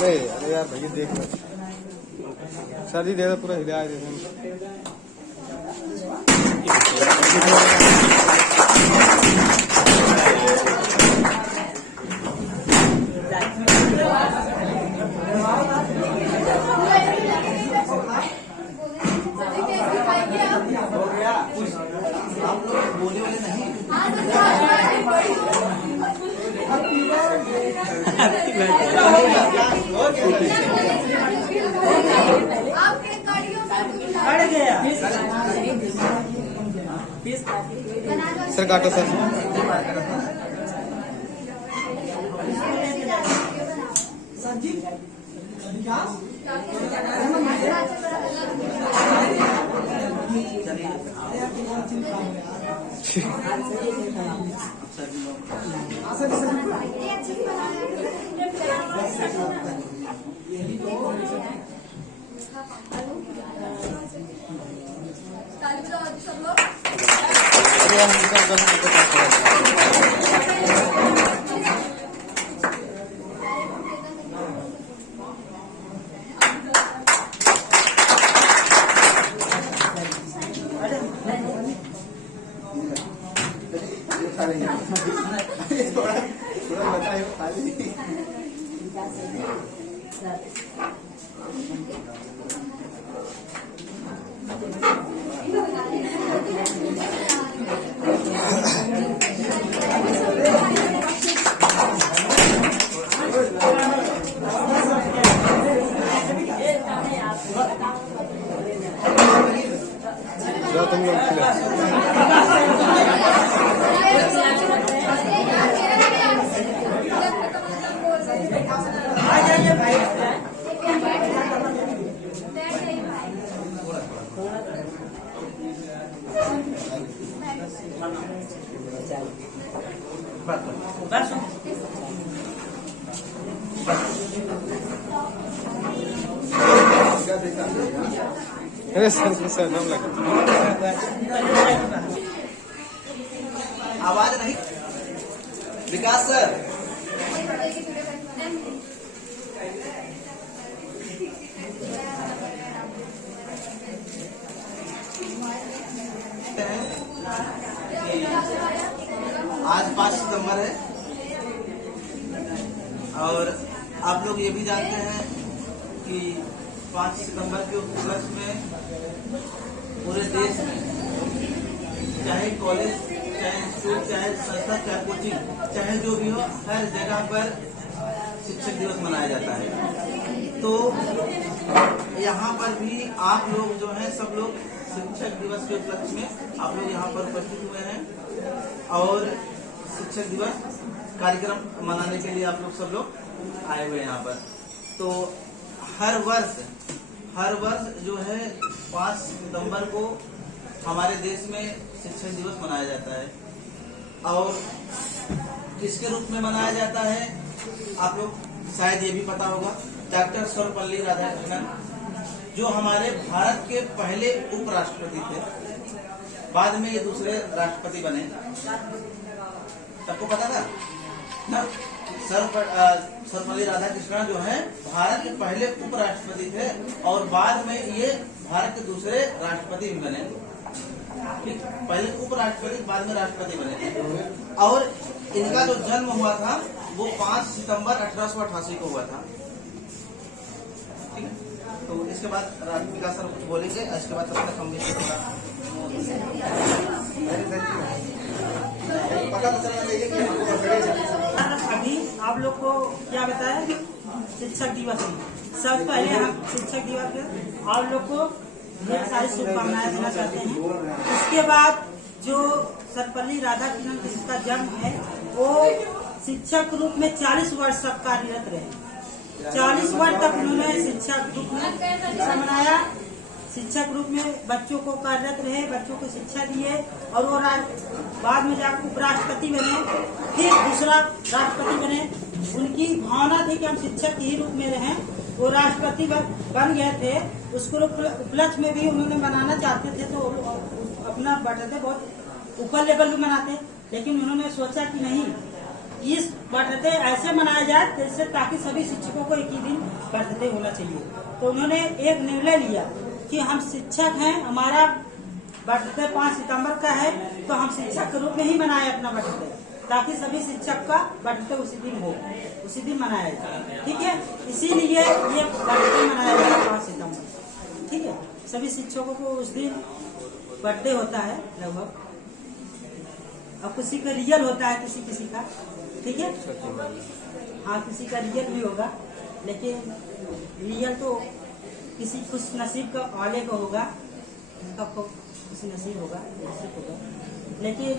नहीं अरे यार भैया देख लो सर्दी दे दो पूरा हिलाया दे बोले वाले नहीं सर काटो सर थोड़ा बताए खाली तुम लोग अरे सर दम लगा आवाज नहीं विकास सर आज 5 सितंबर है और आप लोग ये भी जानते हैं कि 5 सितंबर के उपलक्ष्य में पूरे देश में चाहे कॉलेज चाहे स्कूल चाहे संस्था चाहे कोचिंग चाहे जो भी हो हर जगह पर शिक्षक दिवस मनाया जाता है। तो यहाँ पर भी आप लोग जो हैं सब लोग शिक्षक दिवस के उपलक्ष्य में आप लोग यहाँ पर उपस्थित हुए हैं और शिक्षक दिवस कार्यक्रम मनाने के लिए आप लोग सब लोग आए हुए हैं यहाँ पर। तो हर वर्ष जो है 5 सितंबर को हमारे देश में शिक्षक दिवस मनाया जाता है और किसके रूप में मनाया जाता है आप लोग शायद ये भी पता होगा। डॉक्टर सर्वपल्ली राधाकृष्णन जो हमारे भारत के पहले उपराष्ट्रपति थे, बाद में ये दूसरे राष्ट्रपति बने। सबको पता था ना? सर्वपल्ली राधाकृष्णन जो है भारत के पहले उपराष्ट्रपति थे और बाद में ये भारत के दूसरे राष्ट्रपति भी बने। पहले उपराष्ट्रपति बाद में राष्ट्रपति बने और इनका जो जन्म हुआ था वो 5 सितंबर 1888 को हुआ था। ठीक है, तो इसके बाद विकास सर कुछ बोलेंगे, इसके बाद तब तक हम पता तो चलना चाहिए कि अभी आप लोग को क्या बताया शिक्षक दिवस में सब पहले हम शिक्षक दिवस पे आप लोग को ढेर सारी शुभकामनाएं देना चाहते हैं। इसके बाद जो सर्वपल्ली राधाकृष्णन जिसका जन्म है वो शिक्षक रूप में 40 वर्ष तक कार्यरत रहे। 40 वर्ष तक उन्होंने शिक्षक रूप में मनाया, शिक्षक रूप में बच्चों को कार्यरत रहे, बच्चों को शिक्षा दिए और वो बाद में जाकर उपराष्ट्रपति बने, फिर दूसरा राष्ट्रपति बने। उनकी भावना थी कि हम शिक्षक ही रूप में रहें। वो राष्ट्रपति बन गए थे, उसको उपलक्ष्य में भी उन्होंने मनाना चाहते थे तो अपना बर्थडे बहुत ऊपर लेवल में मनाते, लेकिन उन्होंने सोचा कि नहीं इस बर्थडे ऐसे मनाया जाए जैसे ताकि सभी शिक्षकों को एक ही दिन बर्थडे होना चाहिए। तो उन्होंने एक निर्णय लिया कि हम शिक्षक हैं, हमारा बर्थडे 5 सितंबर का है, तो हम शिक्षक के रूप में ही मनाए अपना बर्थडे, ताकि सभी शिक्षक का बर्थडे उसी दिन हो, उसी दिन मनाया जाए। ठीक है, इसीलिए ये बर्थडे मनाया जाए 5 सितंबर। ठीक है, सभी शिक्षकों को उस दिन बर्थडे होता है लगभग, और किसी का रियल होता है, किसी किसी का। ठीक है, हाँ किसी का रियल भी होगा, लेकिन रियल तो किसी खुश नसीब का वाले का होगा, उनका खुश नसीब होगा, नसीब होगा। लेकिन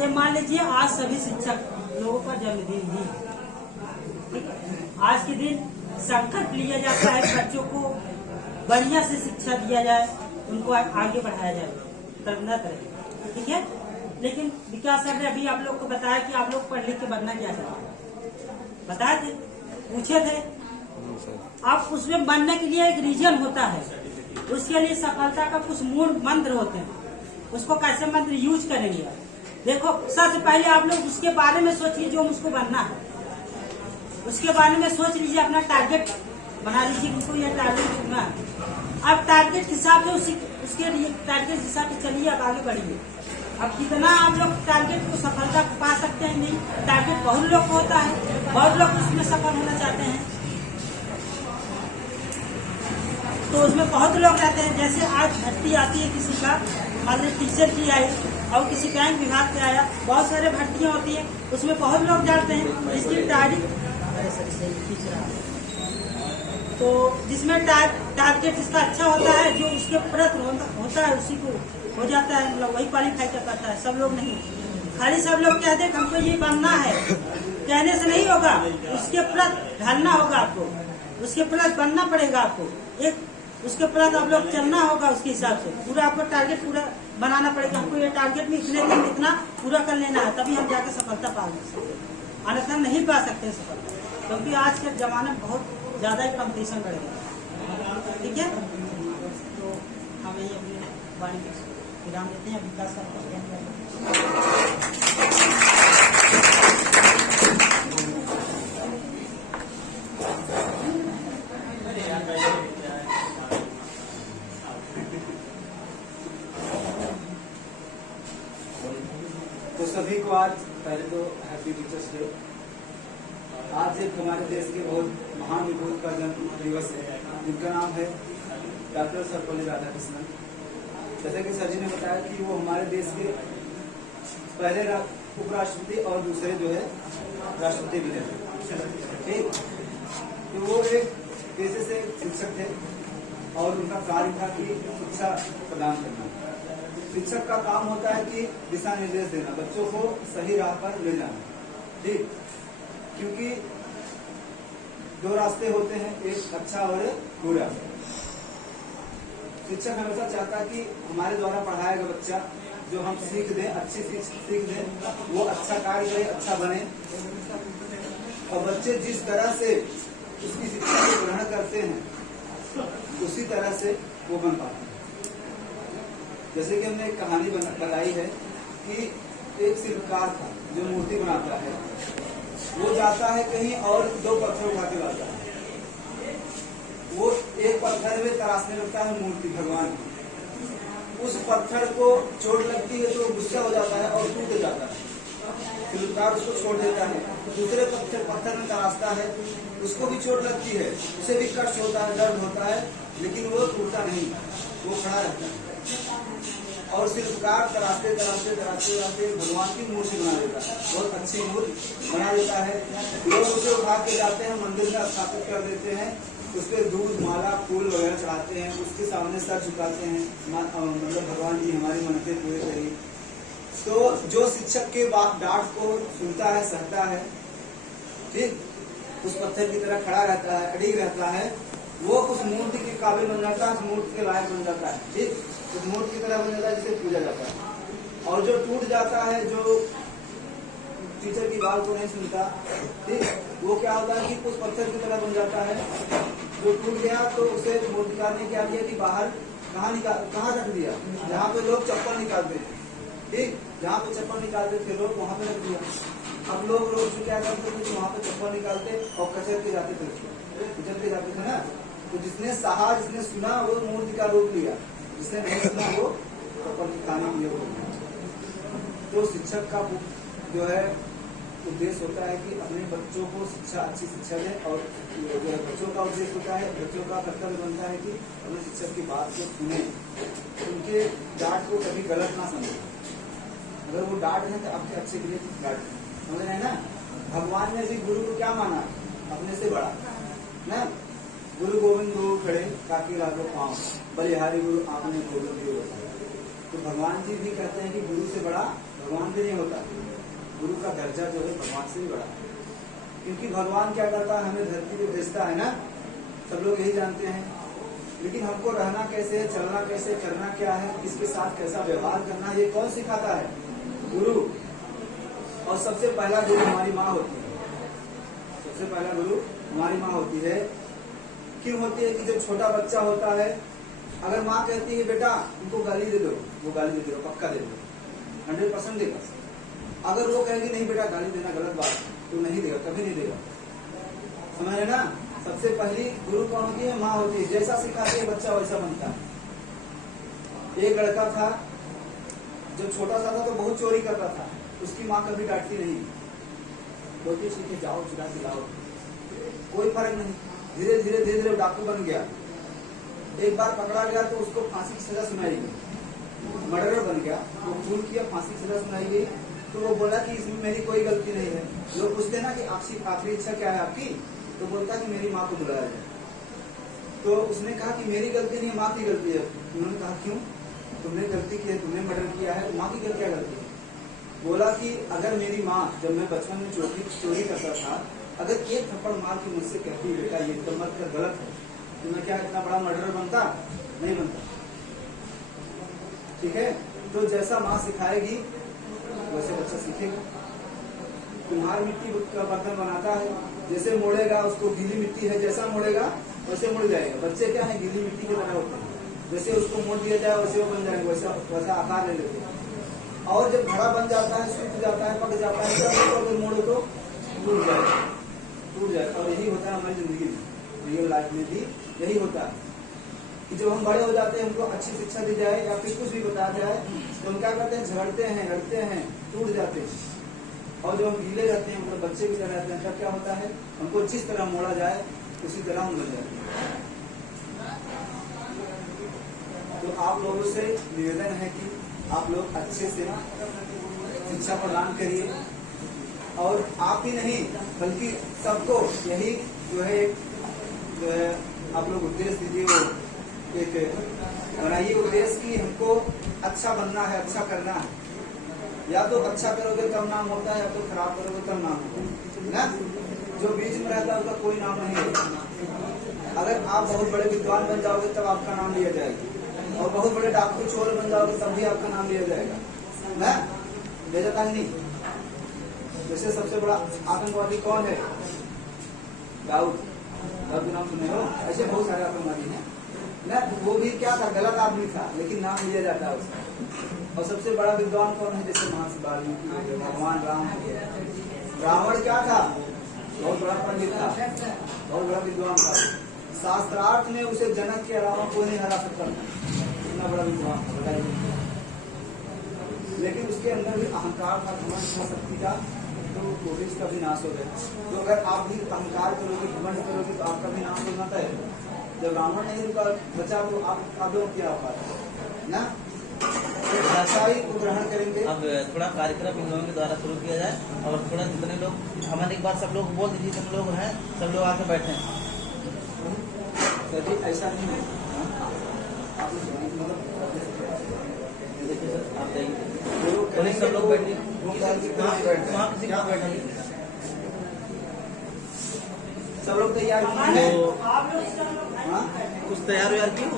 ये मान लीजिए आज सभी शिक्षक लोगों का जन्मदिन ही, ठीक है, आज के दिन संकल्प लिया जाता है बच्चों को बढ़िया से शिक्षा दिया जाए, उनको आगे बढ़ाया जाए तरह तरह। ठीक है, लेकिन विकास सर ने अभी आप लोग को बताया कि आप लोग पढ़ लिख के बनना क्या चाहते, बताए थे, पूछे थे। आप उसमें बनने के लिए एक रीजन होता है, उसके लिए सफलता का कुछ मूल मंत्र होते हैं, उसको कैसे मंत्र यूज करेंगे। देखो सबसे पहले आप लोग उसके बारे में सोचिए जो मुझको बनना है, उसके बारे में सोच लीजिए, अपना टारगेट बना लीजिए, उनको यह टारगेट चुनना है। अब टारगेट के हिसाब से उसके टारगेट के हिसाब से चलिए, अब आगे बढ़िए। अब कितना आप लोग टारगेट को सफलता पा सकते हैं, नहीं टारगेट बहुत लोग को होता है, बहुत लोग उसमें सफल होना चाहते हैं, तो उसमें बहुत लोग रहते हैं। जैसे आज भर्ती आती है किसी का, मान लीजिए टीचर की आई और किसी बैंक विभाग का आया, बहुत सारे भर्तियां होती है, उसमें बहुत लोग जाते हैं। इसकी तारीख तो जिसमें टारगेट जिसका अच्छा होता है, जो उसके प्रति होता है उसी को हो जाता है, मतलब वही क्वालिफाई कर पाता है। सब लोग नहीं, खाली सब लोग कहते हैं हमको ये बनना है, कहने से नहीं होगा, उसके प्रति ढलना होगा आपको, उसके प्रति बनना पड़ेगा आपको, एक उसके प्रति आप लोग चलना होगा, उसके हिसाब से पूरा आपको टारगेट पूरा बनाना पड़ेगा। हमको ये टारगेट में इतने दिन इतना पूरा कर लेना है, तभी हम जाकर सफलता पा सकते हैं, अन्यथा नहीं पा सकते सफलता, क्योंकि आज के जमाने में बहुत ज्यादा ही कंपटीशन बढ़ गया। ठीक है, तो हम ये अपनी वाणी विराम देते हैं। विकास का तो सभी को आज पहले तो हैप्पी टीचर्स डे। आज एक हमारे देश के बहुत महान विभूत का जन्म दिवस है, जिनका नाम है डॉक्टर सर्वपल्ली राधाकृष्णन। जैसे कि सर जी ने बताया कि वो हमारे देश के पहले उपराष्ट्रपति और दूसरे जो है राष्ट्रपति भी थे। ठीक, तो वो एक पेशे से शिक्षक थे और उनका कार्य था कि शिक्षा प्रदान करना। शिक्षक का काम होता है कि दिशा निर्देश देना, बच्चों को सही राह पर ले जाना। ठीक, क्योंकि दो रास्ते होते हैं, एक अच्छा और एक बुरा। शिक्षक हमेशा चाहता है कि हमारे द्वारा पढ़ाया गया बच्चा जो हम सीख दें, अच्छी सीख दें, वो अच्छा कार्य करे, अच्छा बने, और बच्चे जिस तरह से उसकी शिक्षा को ग्रहण करते हैं उसी तरह से वो बन पाते हैं। जैसे कि हमने एक कहानी बताई है कि एक शिल्पकार था जो मूर्ति बनाता है, वो जाता है कहीं और 2 पत्थर उठा के लाता है। वो एक पत्थर में तराशने लगता है मूर्ति भगवान की, उस पत्थर को चोट लगती है तो गुस्सा हो जाता है और टूट जाता है। शिल्पकार उसको छोड़ देता है, दूसरे पत्थर में तराशता है, उसको भी चोट लगती है, उसे भी कष्ट होता है, दर्द होता है, लेकिन वो टूटता नहीं, वो खड़ा रहता है। और शिल्पकार तराशते भगवान की मूर्ति बना देता है, बहुत अच्छी मूर्ति बना देता है। लोग उसे उठा के जाते हैं, मंदिर में स्थापित कर देते हैं, उस पर दूध माला फूल वगैरह चढ़ाते हैं, उसके सामने सर झुकाते हैं, मतलब भगवान जी हमारी मनते पूरे करिए। तो जो शिक्षक के डांट को सुनता है, सहता है, ठीक, उस पत्थर की तरह खड़ा रहता है, अड़िग रहता है, वो उस मूर्ति के काबिल बन जाता है, उस मूर्ति के लायक बन जाता है। ठीक, उस मूर्ति की तरह बन जाता है जिसे पूजा जाता है। और जो टूट जाता है, जो टीचर की बात को नहीं सुनता, ठीक, वो क्या होता है कि उस पत्थर की तरह बन जाता है। जो टूट गया तो उसे मूर्तिकार ने क्या किया कि बाहर कहाँ रख दिया, जहाँ पे लोग चप्पल निकालते हैं। ठीक, जहाँ पे चप्पल निकालते थे लोग वहाँ पे रख दिया। अब लोग रोज क्या करते थे कि वहाँ पे चप्पल निकालते और कचर के जाते थे, कुचल के जाते थे ना। तो जिसने सहा, जिसने सुना वो मूर्ति का रूप लिया, जिसने नहीं सुना वो चप्पल निकालने के लिए हो गया। तो शिक्षक का जो है उद्देश्य होता है कि अपने बच्चों को शिक्षा, अच्छी शिक्षा दें। और जो है बच्चों का उद्देश्य होता है, बच्चों का कर्तव्य बनता है कि अपने शिक्षक की बात को सुने, उनके डांट को कभी गलत ना समझे। अगर वो डांट है तो आपके अच्छे के लिए डांट है, समझ रहे हैं ना। भगवान ने भी गुरु को क्या माना, अपने से बड़ा ना। गुरु गोविंद गुरु खड़े काकी लागो पाँव, बलिहारी गुरु आपने गोविंद गुरु बताया। तो भगवान जी भी कहते हैं कि गुरु से बड़ा भगवान भी नहीं होता। गुरु का दर्जा जो है भगवान से भी बड़ा है, क्योंकि भगवान क्या करता है, हमें धरती पे भेजता है ना, सब लोग यही जानते हैं। लेकिन हमको रहना कैसे है, चलना कैसे, करना क्या है, किसके साथ कैसा व्यवहार करना है, ये कौन सिखाता है, गुरु। और सबसे पहला गुरु हमारी माँ होती है। सबसे पहला गुरु हमारी माँ होती है। क्यों होती है कि जब छोटा बच्चा होता है, अगर माँ कहती है बेटा उनको गाली दे दो, वो गाली दे दो, पक्का दे दो, 100% देगा। अगर वो कहेगी नहीं बेटा गाली देना गलत बात, तो नहीं देगा, कभी नहीं देगा, समझ रहे ना। सबसे पहली गुरु कौन होती है, माँ होती है। जैसा सिखाती है बच्चा वैसा बनता है। एक लड़का था, जब छोटा सा था तो बहुत चोरी करता था, उसकी माँ कभी डांटती नहीं, बोलती ठीक है जाओ चुरा के लाओ, कोई फर्क नहीं। धीरे धीरे धीरे धीरे डाकू बन गया। एक बार पकड़ा गया तो उसको फांसी की सजा सुनाई गई, मर्डरर बन गया, वो खून किया, फांसी की सजा सुनाई गई। तो वो बोला कि इसमें मेरी कोई गलती नहीं है। लोग पूछते ना कि आखिरी इच्छा क्या है आपकी, तो बोलता कि मेरी माँ को बुलाया जाए। तो उसने कहा कि मेरी गलती नहीं, माँ की गलती है। उन्होंने कहा क्यों, तुमने गलती की है, तुमने मर्डर किया है, तो माँ की क्या गलती है। बोला कि अगर मेरी माँ जब मैं बचपन में चोरी करता था, अगर एक थप्पड़ मार के मुझसे कहती बेटा ये तो मत कर, गलत है, तो मैं क्या इतना बड़ा मर्डर बनता, नहीं बनता। ठीक है, तो जैसा माँ सिखाएगी वैसे बच्चा सीखेगा। कुम्हार मिट्टी का बर्तन बनाता है, जैसे मोड़ेगा उसको, गीली मिट्टी है जैसा मोड़ेगा वैसे मुड़ जाएगा। बच्चे क्या है, गीली मिट्टी की तरह होते हैं, जैसे उसको मोड़ दिया जाए वैसे वो बन जाएंगे, वैसा आकार ले लेते हैं। और जब घड़ा बन जाता है, सूख जाता है, पक जाता है, तो अगर मोड़ो तो टूट जाएगा, टूट जाएगा। और यही होता है हमारी जिंदगी में, रियल लाइफ में भी यही होता है कि जब हम बड़े हो जाते हैं, हमको अच्छी शिक्षा दी जाए या फिर कुछ भी बताया जाए, तो हम क्या करते हैं, झगड़ते हैं, लड़ते हैं, टूट जाते हैं। और जब हम गीले रहते हैं, मतलब बच्चे की तरह रहते हैं, तब क्या होता है, हमको जिस तरह मोड़ा जाए उसी तरह हम बन जाते हैं। तो आप लोगों से निवेदन है कि आप लोग अच्छे से शिक्षा प्रदान करिए, और आप ही नहीं बल्कि सबको यही जो है आप लोग उद्देश्य दीजिए, वो एक बनाइए उद्देश्य कि हमको अच्छा बनना है, अच्छा करना है। या तो अच्छा करोगे तब नाम होता है, या तो खराब करोगे तब नाम होता है ना। जो बीच में रहता है उसका कोई नाम नहीं है। अगर आप बहुत बड़े विद्वान बन जाओगे तब आपका नाम लिया जाएगा, और बहुत बड़े डाकू चोर बन जाओगे तब भी आपका नाम लिया जाएगा ना, ले जाता है नहीं। जैसे सबसे बड़ा आतंकवादी कौन है, दाऊद नाम सुने हो, ऐसे बहुत सारे आतंकवादी हैं ना। वो भी क्या था, गलत आदमी था, लेकिन नाम लिया जाता है उसका। और सबसे बड़ा विद्वान कौन है, जैसे महर्षि वाल्मीकि, भगवान राम। रावण क्या था, बहुत बड़ा पंडित था, बहुत बड़ा विद्वान था। शास्त्रार्थ में उसे जनक के अलावा कोई नहीं हरा सकता था, इतना बड़ा विद्वान था, बताइए। लेकिन उसके अंदर भी अहंकार था, घमंड था शक्ति का, तो वो भी उसका भी नाश हो गया। तो अगर आप भी अहंकार करोगे, घमंड करोगे, तो आपका भी नाश होना तय है। जब रावण नहीं रुका बचा, तो आप लोग क्या होगा ना, सच्चाई को ग्रहण करेंगे। अब थोड़ा कार्यक्रम इन लोगों के द्वारा शुरू किया जाए, और थोड़ा जितने लोग हमारे एक बार सब लोग बोल दीजिए, जितने लोग हैं सब लोग आके बैठे। ऐसा नहीं है, आप देखिए सब लोग बैठिए, वहाँ किसी को बैठिए, सब लोग तैयार तो आप लोग हाँ कुछ तैयार व्यार क्यों।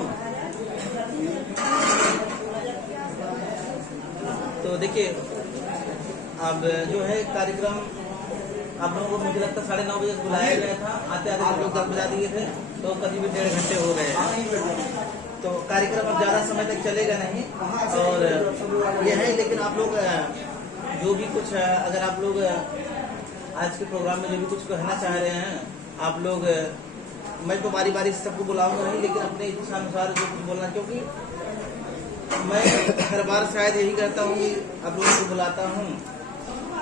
तो देखिए अब जो है कार्यक्रम आप लोगों को मुझे लगता है 9:30 बजे बुलाया गया था, आते आते हम लोग 10 बजा दिए थे, तो करीब 1.5 घंटे हो गए हैं। तो कार्यक्रम अब ज़्यादा समय तक चलेगा नहीं और यह है। लेकिन आप लोग जो भी कुछ अगर आप लोग आज के प्रोग्राम में जो भी कुछ कहना चाह रहे हैं आप लोग, मैं तो बारी बारी से सबको बुलाऊंगा नहीं, लेकिन अपने इच्छा अनुसार जो कुछ बोलना, क्योंकि मैं हर बार शायद यही करता हूँ कि आप लोगों को बुलाता हूँ,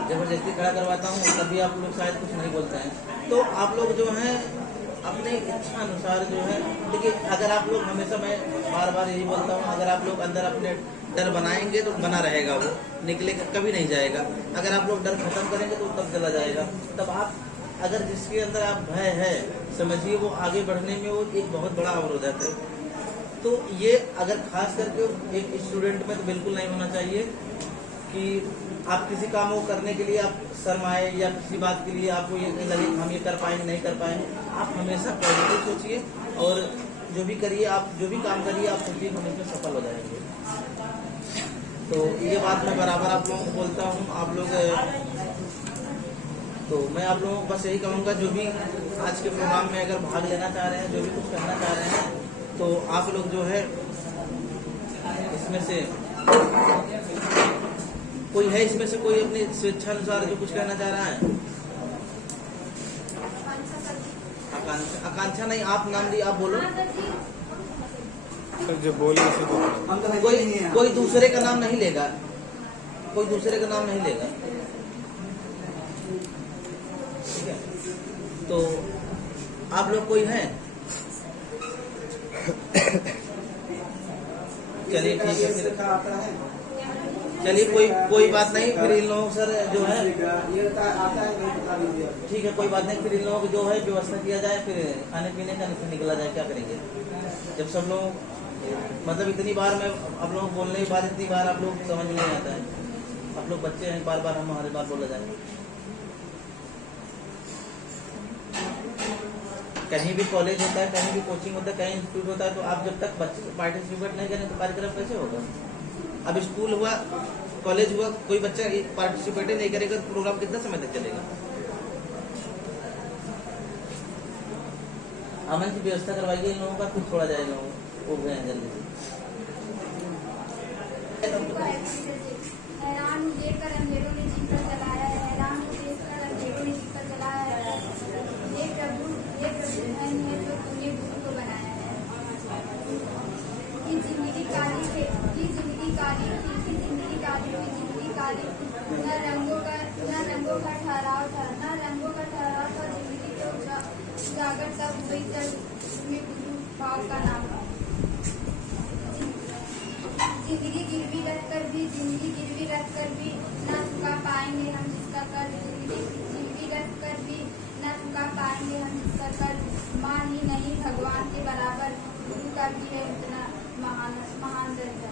जबरदस्ती खड़ा करवाता हूँ, तभी आप लोग शायद कुछ नहीं बोलते हैं। तो आप लोग जो हैं अपने इच्छा अनुसार जो है, देखिए अगर आप लोग हमेशा, मैं बार बार यही बोलता हूँ, अगर आप लोग अंदर अपने डर बनाएंगे तो बना रहेगा, वो निकलेगा कभी नहीं जाएगा। अगर आप लोग डर खत्म करेंगे तो तब चला जाएगा। तब आप अगर जिसके अंदर आप भय है, समझिए वो आगे बढ़ने में वो एक बहुत बड़ा अवरोधक है। तो ये अगर खास करके एक स्टूडेंट में तो बिल्कुल नहीं होना चाहिए कि आप किसी काम को करने के लिए आप शर्माए या किसी बात के लिए आपको ये लगे हम ये कर पाएंगे नहीं कर पाएंगे। आप हमेशा पॉजिटिव सोचिए और जो भी करिए, आप जो भी काम करिए आप सोचिए हम इसमें सफल हो जाएंगे। तो ये बात मैं बराबर आप लोगों को बोलता हूँ। आप लोग, तो मैं आप लोगों को बस यही कहूँगा, जो भी आज के प्रोग्राम में अगर भाग लेना चाह रहे हैं, जो भी कुछ करना चाह रहे हैं, तो आप लोग जो है इसमें से कोई है, इसमें से कोई अपनी स्वेच्छा अनुसार जो कुछ कहना चाह रहा है? आकांक्षा नहीं, आप नाम दिए, आप बोलो। जो बोले उसे तो हम तो कोई दूसरे का नाम नहीं लेगा, कोई दूसरे का नाम नहीं लेगा, ठीक है? तो आप लोग कोई हैं? चलिए ठीक है, आता है, चलिए कोई बात नहीं। फिर इन लोगों सर जो है ये आता है, नहीं बता दीजिए। ठीक है, कोई बात नहीं। फिर इन लोगों को जो है व्यवस्था किया जाए, फिर खाने पीने का निकला जाए। क्या करेंगे जब सब लोग, मतलब इतनी बार मैं आप लोगों को बोलने के बाद इतनी बार आप लोग समझ में नहीं आता है। आप लोग बच्चे हैं, बार बार हमारे बार बोला जाए। कहीं भी कॉलेज होता है, कहीं भी कोचिंग होता है, कहीं इंस्टीट्यूट होता है, तो आप जब तक बच्चे पार्टिसिपेट नहीं करें तो कार्यक्रम कैसे होगा? अब स्कूल हुआ, कॉलेज हुआ, कोई बच्चा पार्टिसिपेट नहीं करेगा तो प्रोग्राम कितना समय तक चलेगा? अमन की व्यवस्था करवाइए इन लोगों का, फिर छोड़ा जाएगा वो गए जल्दी से। हैरान देखकर अंधेरों ने जीत कर चलाया है, हैरान देखकर अंधेरों ने जीत कर चलाया है। ये प्रभु धन है जो तूने गुरु को बनाया है। ये जिंदगी काली है, ये जिंदगी काली थी, ये जिंदगी काली थी, जिंदगी काली थी। न रंगों का ठहराव था, न रंगों का ठहराव था। जिंदगी तो जागर तब हुई जब तुम्हें गुरु भाव का नाम था। जिंदगी गिरवी रखकर भी ना चुका पाएंगे हम जिसका कर्ज। जिंदगी रखकर भी ना चुका पाएंगे हम जिसका कर्ज। मान ही नहीं भगवान के बराबर, गुरु का भी है इतना महान दर्जा।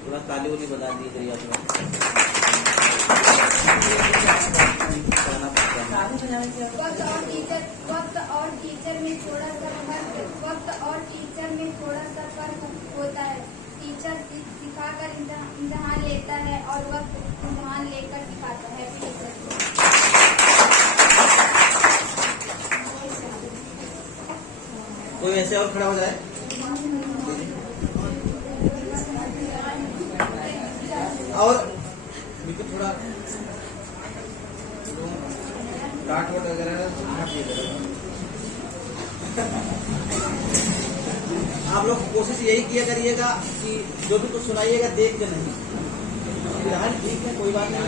थोड़ा ताली वाली बता दी करिए आप लोग। वक्त और टीचर में थोड़ा सा फर्क होता है। टीचर सिखाकर इम्तिहान लेता है और वक्त इम्तिहान लेकर सिखाता है। कोई ऐसे और खड़ा हो जाए। और बिल्कुल थोड़ा काट वोट वगैरह आप लोग कोशिश यही किया करिएगा कि जो भी कुछ सुनाइएगा देख के नहीं। फिलहाल ठीक है, कोई बात नहीं,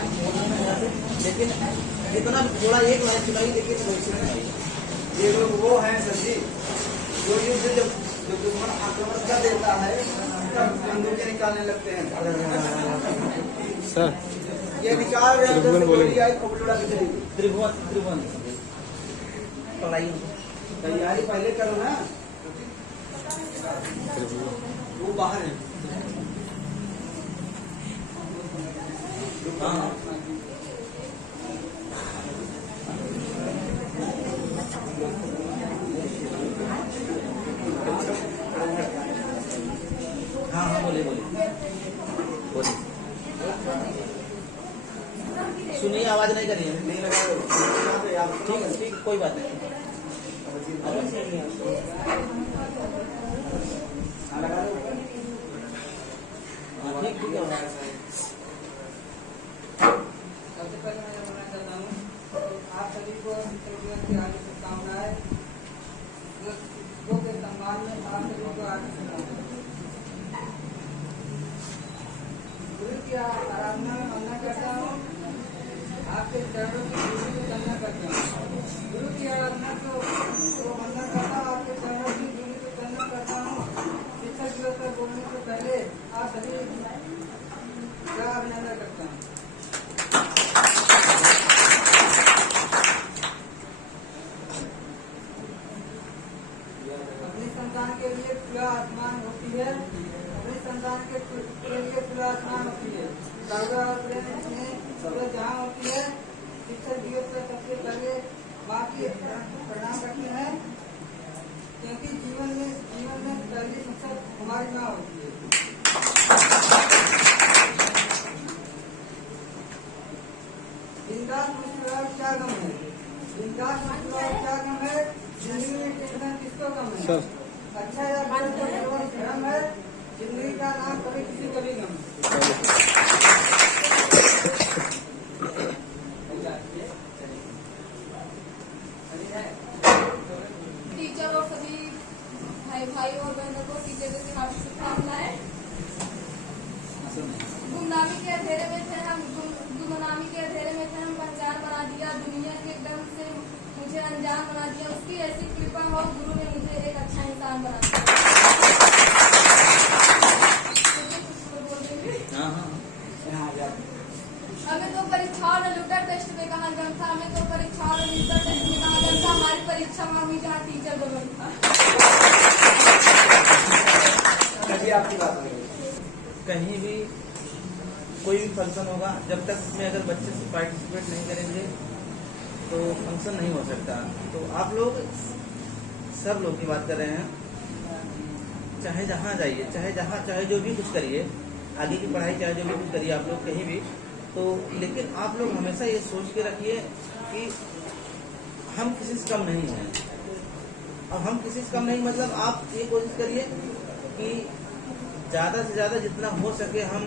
लेकिन इतना थोड़ा एक लाइन सुनाई, लेकिन वैसे नहीं। ये लोग वो हैं सर जी, जो युद्ध जब दुश्मन आक्रमण कर देता है तब बंदूकें निकालने लगते हैं। सर ये निकाल रहे हैं, त्रिभुवन जैसे बोलेंगे। गोली आई खोपड़ी उड़ा के चलेगी। त्रिभुवन पढ़ाई तैयारी पहले करो ना, वो बाहर है। हाँ हाँ बोलिए सुनिए, आवाज नहीं करिए। नहीं लगा ठीक है, कोई बात नहीं। हाँ, लगा दो। ठीक ठीक है। सबसे पहले मैं बोलना चाहता हूँ आप सभी को मित्र दिवस की हार्दिक शुभकामनाएं। के सम्मान में आप सभी को हार्दिक शुभकामनाएं। गुरु की आराधना में वंदना करता हूँ, आपके चरणों की धूलि को वंदना करता हूँ। गुरु की आराधना को वंदना करता हूँ, आपके चरणों की धूलि को वंदना करता हूँ। शिक्षक दिवस पर बोलने से पहले आप सभी का अभिनंदन करता हूँ। अपनी संतान के लिए खुला आसमान होती है, अपनी संतान के लिए खुला आसमान होती है, जहाँ होती है। शिक्षक दिवस पर सबसे पहले माँ की प्रणाम करते हैं, क्योंकि जीवन में पहली शिक्षक हमारी माँ होती है। बिंदास मुस्कुराओ क्या गम है, बिंदास मुस्कुराओ क्या गम है, जिंदगी में टेंशन किसको कम है। सर। अच्छा या बुरा तो केवल भ्रम है, जिंदगी का नाम कभी किसी को भी गम है। टीचर और सभी भाई और बहनों को टीचर की हार्दिक शुभकामनाएं। गुमनामी के अंधेरे में थे हम पहचान बना दिया, दुनिया के डर से मुझे अनजान बना दिया। उसकी ऐसी कृपा हो, गुरु ने मुझे एक अच्छा इंसान बना दिया। हमें तो परीक्षाओं ने लूटा, टेस्ट में कहा गया था। हमें तो परीक्षाओं ने लूटा, टेस्ट में कहा गया था। हमारी परीक्षा में हुई जहाँ टीचर बना था। कभी आपकी बात करें। कहीं भी कोई भी फंक्शन होगा, जब तक उसमें अगर बच्चे से पार्टिसिपेट नहीं करेंगे तो फंक्शन नहीं हो सकता। तो आप लोग सब लोग की बात कर रहे हैं, चाहे जहाँ जाइए, चाहे जो भी कुछ करिए, आगे की पढ़ाई चाहे जो भी कुछ करिए आप लोग कहीं भी, तो लेकिन आप लोग हमेशा ये सोच के रखिए कि हम किसी से कम नहीं हैं। अब हम किसी से कम नहीं मतलब आप ये कोशिश करिए कि ज़्यादा से ज़्यादा जितना हो सके हम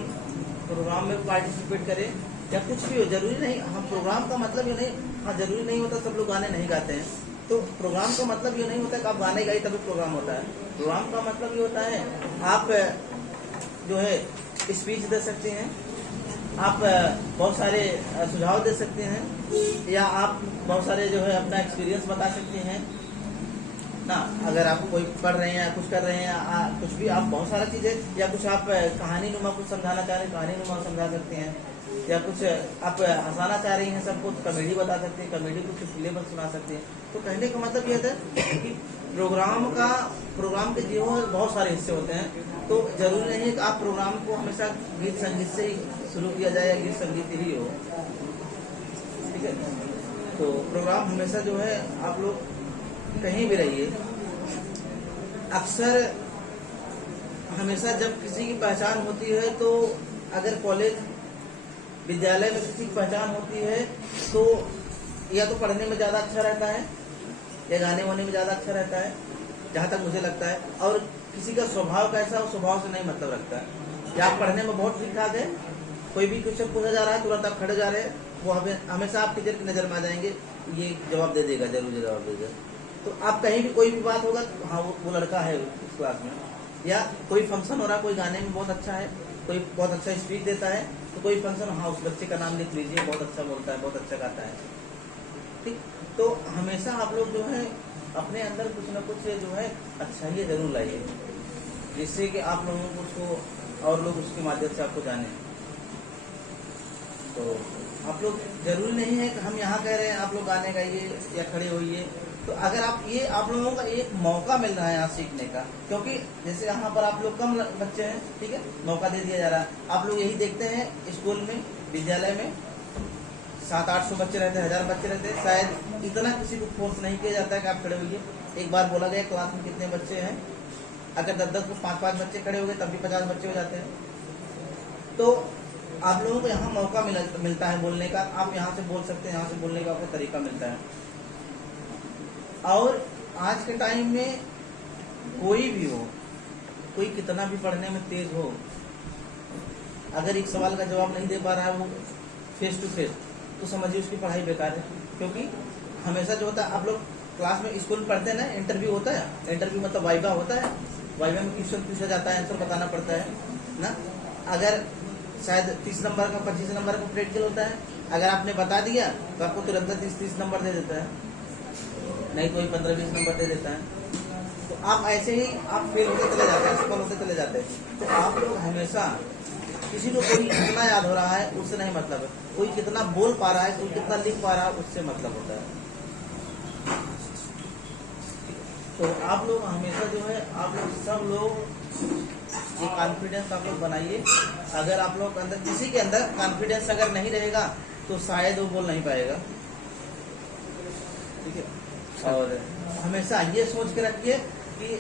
प्रोग्राम में पार्टिसिपेट करें, या कुछ भी हो। जरूरी नहीं, हम प्रोग्राम का मतलब ये नहीं, हाँ जरूरी नहीं होता सब लोग गाने नहीं गाते हैं, तो प्रोग्राम का मतलब ये नहीं होता कि आप गाने गाइए तभी प्रोग्राम होता है। प्रोग्राम का मतलब ये होता है आप जो है स्पीच दे सकते हैं, आप बहुत सारे सुझाव दे सकते हैं, या आप बहुत सारे जो है अपना एक्सपीरियंस बता सकते हैं ना। अगर आप कोई पढ़ रहे हैं, कुछ कर रहे हैं, कुछ भी आप बहुत सारा चीजें, या कुछ आप कहानी नुमा कुछ समझाना चाह रहे हैं, कहानी नुमा समझा सकते हैं, या कुछ आप हंसाना चाह रही हैं सबको, तो कॉमेडी बता सकते हैं, कॉमेडी को चुटकुले पर सुना सकते हैं। तो कहने का मतलब ये है कि प्रोग्राम के जीवन में बहुत सारे हिस्से होते हैं, तो जरूरी नहीं है कि आप प्रोग्राम को हमेशा गीत संगीत से ही शुरू किया जाए या गीत संगीत ही हो, ठीक है। तो प्रोग्राम हमेशा जो है आप लोग कहीं भी रहिए, अक्सर हमेशा जब किसी की पहचान होती है, तो अगर कॉलेज विद्यालय में किसी की पहचान होती है तो या तो पढ़ने में ज्यादा अच्छा रहता है या गाने वाने में ज्यादा अच्छा रहता है, जहाँ तक मुझे लगता है। और किसी का स्वभाव कैसा है, स्वभाव से नहीं मतलब रखता है। या आप पढ़ने में बहुत ठीक ठाक है, कोई भी क्वेश्चन पूछा जा रहा है तुरंत आप खड़े जा रहे हैं, वो हमेशा आप टीचर की नजर में आ जाएंगे, ये जवाब दे देगा, जरूर जवाब देगा। तो आप कहीं भी कोई भी बात होगा, हाँ वो लड़का है उस क्लास में, या कोई फंक्शन हो रहा है, कोई गाने में बहुत अच्छा है, कोई बहुत अच्छा स्पीच देता है, तो कोई फंक्शन, हाँ उस बच्चे का नाम लिख लीजिए, बहुत अच्छा बोलता है, बहुत अच्छा गाता है, ठीक। तो हमेशा आप लोग जो है अपने अंदर कुछ न कुछ जो है अच्छाई जरूर लाइए, जिससे कि आप लोगों को उसको और लोग उसके माध्यम से आपको जाने। तो आप लोग जरूरी नहीं है कि हम यहाँ कह रहे हैं आप लोग गाने गाइए या खड़े होइए, तो अगर आप ये आप लोगों का एक मौका मिल रहा है यहाँ सीखने का, क्योंकि जैसे यहाँ पर आप लोग कम बच्चे हैं, ठीक है, मौका दे दिया जा रहा है। आप लोग यही देखते हैं स्कूल में, विद्यालय में 700-800 बच्चे रहते हैं, 1000 बच्चे रहते हैं, शायद इतना किसी को फोर्स नहीं किया जाता है कि आप खड़े होइए। एक बार बोला गया क्लास में कितने बच्चे हैं, अगर 10-10 को 5-5 बच्चे खड़े हो गए तब भी 50 बच्चे हो जाते हैं। तो आप लोगों को यहाँ मौका मिलता है बोलने का, आप यहाँ से बोल सकते हैं, यहाँ से बोलने का आपको तरीका मिलता है। और आज के टाइम में कोई कोई कितना भी पढ़ने में तेज हो, अगर एक सवाल का जवाब नहीं दे पा रहा है वो फेस टू फेस, तो समझिए उसकी पढ़ाई बेकार है। क्योंकि हमेशा जो होता है, आप लोग क्लास में स्कूल में पढ़ते हैं ना, इंटरव्यू होता है, इंटरव्यू मतलब वाइवा होता है, वाइवा में क्वेश्चन पूछा जाता है, आंसर बताना पड़ता है ना। अगर शायद 30 नंबर का 25 नंबर का प्रैक्टिकल होता है, अगर आपने बता दिया तो आपको तुरंत 30 नंबर दे देता है, नहीं कोई 15-20 नंबर दे देता है। तो आप ऐसे ही आप फेल होते चले जाते हैं, सफल होते चले जाते हैं। तो आप लोग हमेशा किसी को कोई कितना याद हो रहा है उससे नहीं मतलब है, कोई कितना बोल पा रहा है, कोई कितना लिख पा रहा है उससे मतलब होता है। तो आप लोग हमेशा जो है, आप लोग सब लोग ये कॉन्फिडेंस आप लोग बनाइए। अगर आप लोग अंदर किसी के अंदर कॉन्फिडेंस अगर नहीं रहेगा तो शायद वो बोल नहीं पाएगा, ठीक है। और हमेशा ये सोच के रखिए कि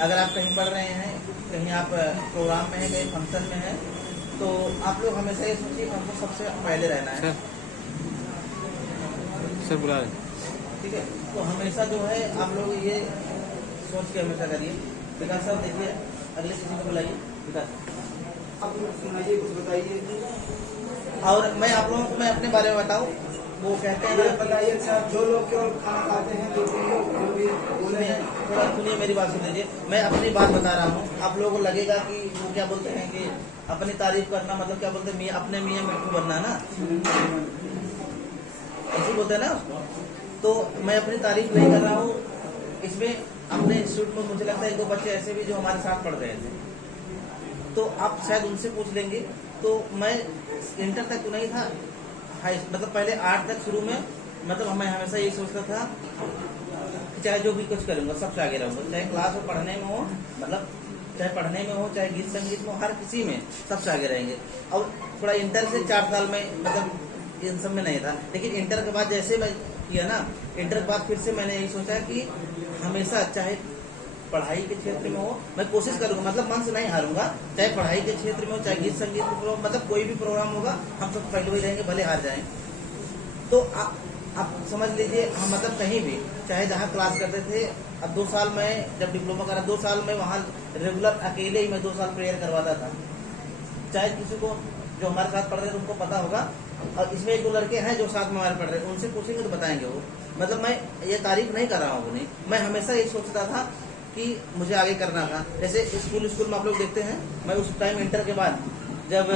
अगर आप कहीं पढ़ रहे हैं, कहीं आप प्रोग्राम में हैं, कहीं फंक्शन में हैं, तो आप लोग हमेशा ये सोचिए कि हमको सबसे पहले रहना है, सर बुला रहे, ठीक है। तो हमेशा जो है आप लोग ये सोच के हमेशा करिए। विकास साहब देखिए, अगले किसी को बुलाइए। विकास आप लोग सुनाइए, कुछ बताइए। और मैं आप लोगों को मैं अपने बारे में बताऊं, वो कहते हैं ये बताइए, अच्छा जो लोग केवल खाना खाते हैं, जो भी बोले हैं, थोड़ा सुनिए मेरी बात सुन लीजिए। मैं अपनी बात बता रहा हूँ, आप लोगों को लगेगा कि वो क्या बोलते हैं कि अपनी तारीफ करना मतलब क्या बोलते हैं, अपने मियाँ मिट्टू बनना ना, ऐसे बोलते हैं ना उसको। तो मैं अपनी तारीफ नहीं कर रहा हूँ। इसमें अपने इंस्टीट्यूट में मुझे लगता है 1-2 बच्चे ऐसे भी जो हमारे साथ पढ़ रहे थे, तो आप शायद उनसे पूछ लेंगे। तो मैं इंटर तक तो नहीं था, हाई मतलब पहले 8 तक शुरू में, मतलब मैं हमेशा यही सोचता था कि चाहे जो भी कुछ करूंगा सबसे आगे रहूंगा, चाहे क्लास में पढ़ने में हो, मतलब चाहे पढ़ने में हो, चाहे गीत संगीत में, हर किसी में सबसे आगे रहेंगे। और थोड़ा इंटर से 4 साल में मतलब इन सब में नहीं था, लेकिन इंटर के बाद जैसे मैं किया ना, इंटर के बाद फिर से मैंने यही सोचा कि हमेशा चाहे पढ़ाई के क्षेत्र में हो, मैं कोशिश करूंगा, मतलब मन से नहीं हारूंगा, चाहे पढ़ाई के क्षेत्र में हो, चाहे गीत संगीत में हो, मतलब कोई भी प्रोग्राम होगा हम सब पहले ही रहेंगे, भले हार जाएं। तो आप समझ लीजिए, हम मतलब कहीं भी, चाहे जहाँ क्लास करते थे, अब 2 साल में जब डिप्लोमा करा, 2 साल में वहाँ रेगुलर अकेले ही मैं 2 साल प्रेयर करवाता था। चाहे किसी को जो हमारे साथ पढ़ रहे थे उनको पता होगा, और इसमें 1-2 लड़के हैं जो साथ में हमारे पढ़ रहे हैं, उनसे पूछेंगे तो बताएंगे वो। मतलब मैं ये तारीफ नहीं कर रहा हूँ, नहीं, मैं हमेशा ये सोचता था कि मुझे आगे करना था। जैसे स्कूल में आप लोग देखते हैं, मैं उस टाइम इंटर के बाद जब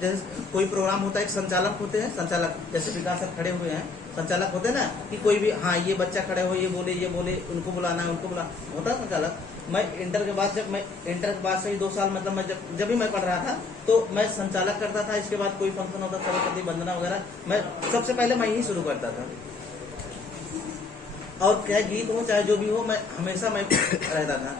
जैसे कोई प्रोग्राम होता है, एक संचालक होते हैं, संचालक जैसे विकास सर खड़े हुए हैं, संचालक होते हैं ना, कि कोई भी हाँ ये बच्चा खड़े हो, ये बोले, उनको बुलाना है, उनको बुलाना होता है संचालक। मैं इंटर के बाद जब मैं इंटर के बाद से ही 2 साल मतलब मैं जब भी मैं पढ़ रहा था तो मैं संचालक करता था। इसके बाद कोई फंक्शन होता, सरस्वती वंदना वगैरह, मैं सबसे पहले मैं ही शुरू करता था। और चाहे गीत हो चाहे जो भी हो, मैं हमेशा मैं रहता था।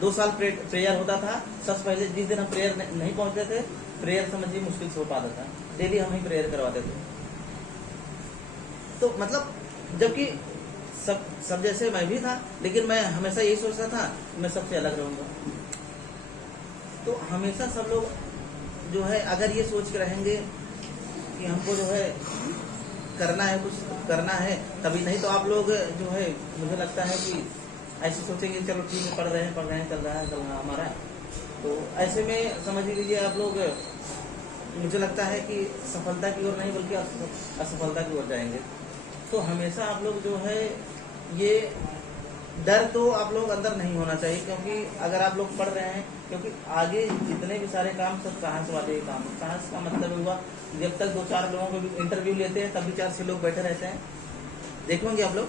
2 साल प्रेयर होता था। सबसे पहले जिस दिन हम प्रेयर नहीं पहुंचते थे, प्रेयर समझिए मुश्किल से हो पाता था, डेली हम ही प्रेयर करवाते थे। तो मतलब जबकि सब जैसे मैं भी था, लेकिन मैं हमेशा यही सोचता था मैं सबसे अलग रहूंगा। तो हमेशा सब लोग जो है अगर ये सोच के रहेंगे कि हमको जो है करना है, कुछ करना है, तभी नहीं तो आप लोग जो है मुझे लगता है कि ऐसे सोचेंगे चलो ठीक है, पढ़ रहे हैं चल रहा है हमारा। तो ऐसे में समझ लीजिए आप लोग, मुझे लगता है कि सफलता की ओर नहीं बल्कि असफलता की ओर जाएंगे। तो हमेशा आप लोग जो है ये डर तो आप लोग अंदर नहीं होना चाहिए, क्योंकि अगर आप लोग पढ़ रहे हैं, क्योंकि आगे जितने भी सारे काम सब साहस वाले काम। साहस का मतलब हुआ जब तक 2-4 लोगों को भी इंटरव्यू लेते हैं तब भी 4-6 लोग बैठे रहते हैं, देखेंगे आप लोग।